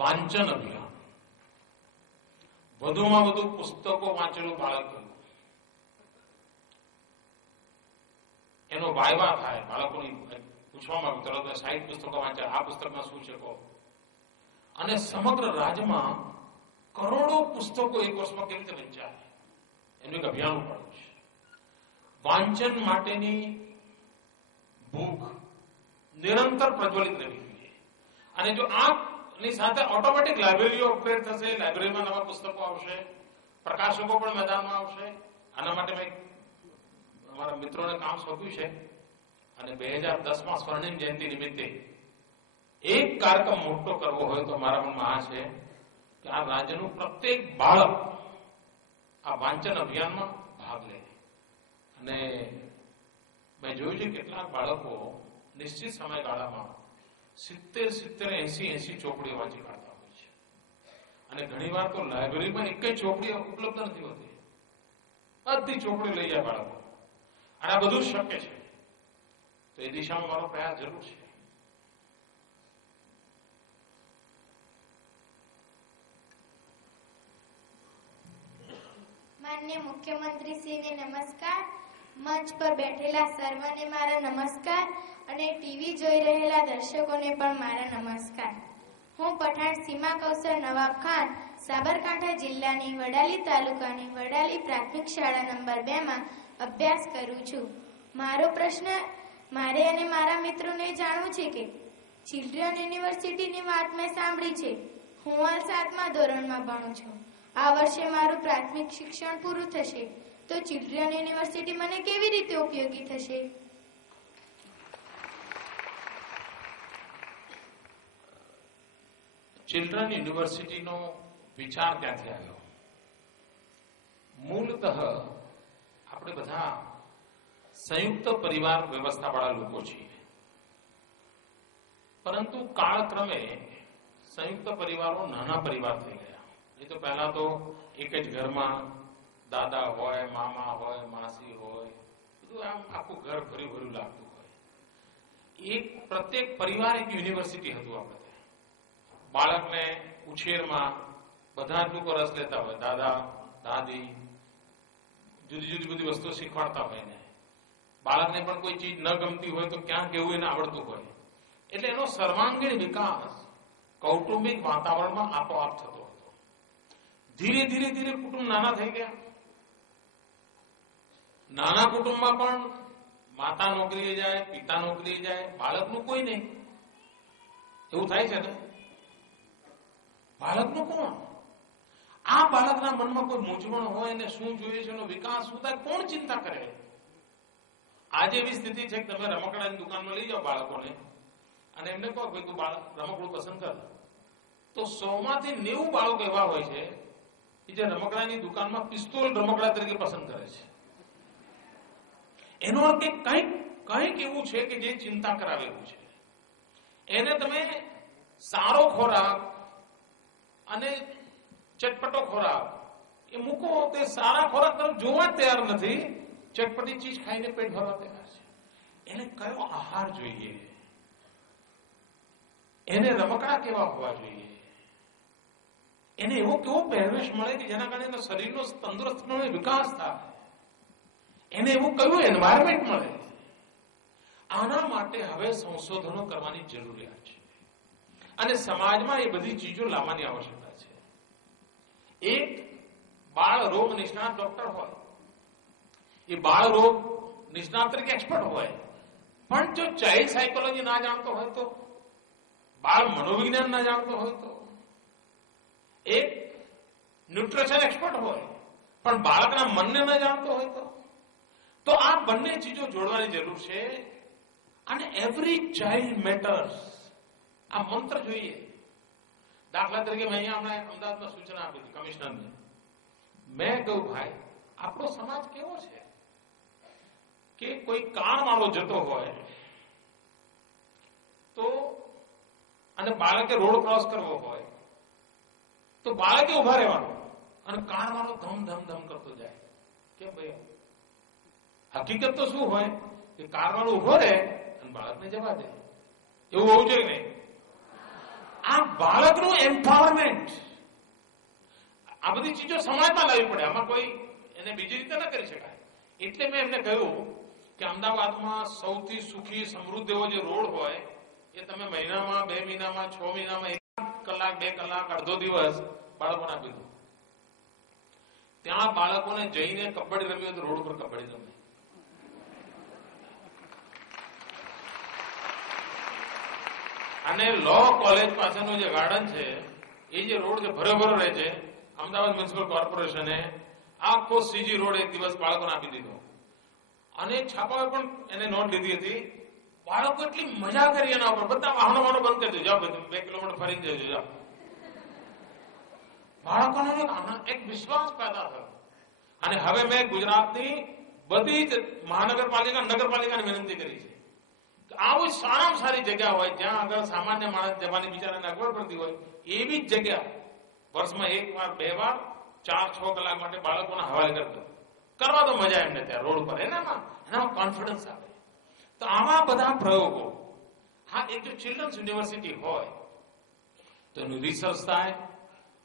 વાંચન અભિયાન, વધુમાં વધુ પુસ્તકો વાંચેલું બાળક એનો વાયવા થાય, બાળકોની પૂછવામાં તરત 60 પુસ્તકો વાંચ્યા, આ પુસ્તકમાં શું છે કહો. અને સમગ્ર રાજ્યમાં કરોડો પુસ્તકો એક વર્ષમાં કેવી રીતે વંચાય એનું એક અભિયાન ઉપાડ્યું છે. વાંચન માટેની ભૂખ નિરંતર પ્રજ્વલિત રહેવી જોઈએ. અને જો આની સાથે ઓટોમેટિક લાઇબ્રેરીઓ અપગ્રેડ થશે, લાઇબ્રેરીમાં નવા પુસ્તકો આવશે, પ્રકાશકો પણ મેદાનમાં આવશે. આના માટે મેં અમારા મિત્રોને કામ સોંપ્યું છે અને 2010માં સ્વર્ણિમ જયંતિ નિમિત્તે એક કાર્યક્રમ મોટો કરવો હોય તો મારા મનમાં આ છે કે આ રાજ્યનું પ્રત્યેક બાળક આ વાંચન અભિયાનમાં ભાગ લે. અને મેં જોયું છે કેટલાક બાળકો નિશ્ચિત સમયગાળામાં 70-80 ચોપડીઓ વાંચી કાઢતા હોય છે. અને ઘણી વાર તો લાઇબ્રેરીમાં એક ચોપડી ઉપલબ્ધ નથી હોતી, બધી ચોપડી લઈ જાય બાળકો. અને આ બધું શક્ય છે. તો એ દિશામાં મારો પ્રયાસ જરૂર છે. માનનીય મુખ્યમંત્રીશ્રીને નમસ્કાર, મંચ પર બેઠેલા સર્વને મારા નમસ્કાર અને ટીવી જોઈ રહેલા દર્શકોને પણ મારા નમસ્કાર. હું પઠાણ સીમા કૌશર નવાબ ખાન સાબરકાંઠા જિલ્લાની વડાલી તાલુકાની વડાલી પ્રાથમિક શાળા નંબર 2માં અભ્યાસ કરું છું. મારો પ્રશ્ન મારે અને મારા મિત્રોને જાણવું છે કે ચિલ્ડ્રન યુનિવર્સિટીની વાત મેં સાંભળી છે. હું હાલ 7મા ધોરણમાં ભણું છું. આ વર્ષે મારું પ્રાથમિક શિક્ષણ પૂરું થશે, તો ચિલ્ડ્રન યુનિવર્સિટી મને કેવી રીતે ઉપયોગી થશે? ચિલ્ડ્રન યુનિવર્સિટીનો વિચાર ક્યાંથી આવ્યો? મૂળતઃ આપણે બધા સંયુક્ત પરિવાર વ્યવસ્થાવાળા લોકો છીએ, પરંતુ કાળક્રમે સંયુક્ત પરિવારો નાના પરિવાર થઈ ગયા. એ તો પહેલા તો એક જ ઘરમાં દાદા હોય, મામા હોય, માસી હોય, બધું આમ આખું ઘર ભર્યું ભર્યું લાગતું હોય. પ્રત્યેક પરિવાર એક યુનિવર્સિટી હતું. આપણે બાળકને ઉછેરમાં બધા જ લોકો રસ લેતા હોય, દાદા દાદી જુદી જુદી બધી વસ્તુઓ શીખવાડતા હોય ને. બાળકને પણ કોઈ ચીજ ન ગમતી હોય તો ક્યાં કેવું એને આવડતું હોય. એટલે એનો સર્વાંગીણ વિકાસ કૌટુંબિક વાતાવરણમાં આપોઆપ થતો હતો. ધીરે ધીરે ધીરે કુટુંબ નાના થઈ ગયા. નાના કુટુંબમાં પણ માતા નોકરીએ જાય, પિતા નોકરીએ જાય, બાળકનું કોઈ નહીં. એવું થાય છે ને? બાળકનું કોણ? આ બાળકના મનમાં કોઈ મૂંઝવણ હોય ને શું જોઈએ છે, એનો વિકાસ શું થાય, કોણ ચિંતા કરે? આજે એવી સ્થિતિ છે કે તમે રમકડાની દુકાનમાં લઈ જાઓ બાળકોને અને એમને કહો ભાઈ તું રમકડું પસંદ કર, તો 100માંથી 90 બાળકો એવા હોય છે કે જે રમકડાની દુકાનમાં પિસ્તોલ રમકડા તરીકે પસંદ કરે છે. એનો અર્થ કંઈક એવું છે કે જે ચિંતા કરાવે એવું છે. એને તમે સારો ખોરાક અને ચટપટો ખોરાક એ મૂકો, તે સારા ખોરાક તરફ જોવા જ તૈયાર નથી. ચટપટી ચીજ ખાઈને પેટ ભરવા તૈયાર છે. એને કયો આહાર જોઈએ, એને રમકડા કેવા હોવા જોઈએ, એને એવો કેવો પહેરવેશ મળે કે જેના કારણે એના શરીરનો તંદુરસ્તનો વિકાસ થાય, એને એવું કયું એન્વાયરમેન્ટ મળે. આના માટે હવે સંશોધનો કરવાની જરૂરિયાત છે અને સમાજમાં એ બધી ચીજો લાવવાની આવશ્યકતા છે. એક બાળ રોગ નિષ્ણાત ડોક્ટર હોય, એ બાળ રોગ નિષ્ણાત તરીકે એક્સપર્ટ હોય, પણ જો ચાઇલ્ડ સાયકોલોજી ના જાણતો હોય તો, બાળ મનોવિજ્ઞાન ના જાણતો હોય તો, એક ન્યુટ્રિશન એક્સપર્ટ હોય પણ બાળકના મનને ન જાણતો હોય તો આ બંને ચીજો જોડવાની જરૂર છે. અને એવરી ચાઇલ્ડ મેટર્સ, આ મંત્ર જોઈએ. દાખલા તરીકે મેં અહીંયા હમણાં અમદાવાદમાં સૂચના આપી હતી કમિશનરને. મેં કહ્યું ભાઈ આપણો સમાજ કેવો છે કે કોઈ કાર વાળો જતો હોય તો અને બાળકે રોડ ક્રોસ કરવો હોય તો બાળકે ઉભા રહેવાનું અને કાર વાળો ધમ ધમ ધમ કરતો જાય. કેમ ભાઈ? હકીકત તો શું હોય કે કાર વાળો ઉભો રહે અને બાળકને જવા દે. એવું હોવું જોઈએ નહીં. આ બાળકનું એમ્પાવરમેન્ટ, આ બધી ચીજો સમાજમાં લાવવી પડે. આમાં કોઈ એને બીજી રીતે ન કરી શકાય. એટલે મેં એમને કહ્યું કે અમદાવાદમાં સૌથી સુખી સમૃદ્ધ એવો જે રોડ હોય એ તમે મહિનામાં, 2 મહિનામાં, 6 મહિનામાં 1 કલાક, 2 કલાક, અડધો દિવસ બાળકોને આપી દો. ત્યાં બાળકોને જઈને કબડ્ડી રમી હોય તો રોડ ઉપર કબડ્ડી રમે. અને લો કોલેજ પાસેનું જે ગાર્ડન છે એ જે રોડ છે ભરેભરો રહે છે, અમદાવાદ મ્યુનિસિપલ કોર્પોરેશને આખો સીજી રોડ એક દિવસ બાળકોને આપી દીધો. અને છાપાએ પણ એને નોંધ લીધી હતી. બાળકો એટલી મજા કરી એના ઉપર, બધા વાહનો બંધ કરી દો, જાઓ 2 કિલોમીટર ફરીને જજો, જાઓ. બાળકોને એક વિશ્વાસ પેદા થયો. અને હવે મેં ગુજરાતની બધી જ મહાનગરપાલિકા, નગરપાલિકાને વિનંતી કરી છે કે આવી સારામાં સારી જગ્યા હોય જ્યાં આગળ સામાન્ય માણસ જવાની બિચારાને અગવડ પડતી હોય એવી જ જગ્યા વર્ષમાં 1 વાર, 2 વાર, 4-6 કલાક માટે બાળકોના હવાલે કરી દો. કરવા તો મજા એમને ત્યાં રોડ પર, એનામાં કોન્ફિડન્સ આવે. તો આવા બધા પ્રયોગો, હા, એક જો ચિલ્ડ્રન્સ યુનિવર્સિટી હોય તો એનું રિસર્ચ થાય,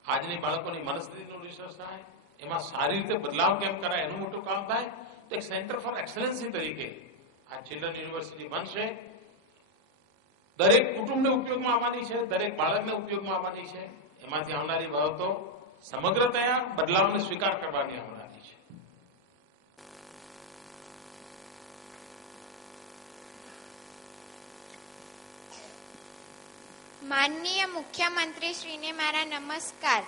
આજની બાળકોની મનસ્થિતિનું રિસર્ચ થાય, એમાં સારી રીતે બદલાવ કેમ કરાય એનું મોટું કામ થાય. તો એક સેન્ટર ફોર એક્સલન્સી તરીકે આ ચિલ્ડ્રન યુનિવર્સિટી બનશે. દરેક કુટુંબને ઉપયોગમાં આવવાની છે, દરેક બાળકને ઉપયોગમાં આવવાની છે. એમાંથી આવનારી બાબતો સમગ્રતયા બદલાવને સ્વીકાર કરવાની આવનારી છે. માનનીય મુખ્યમંત્રી શ્રીને મારા નમસ્કાર.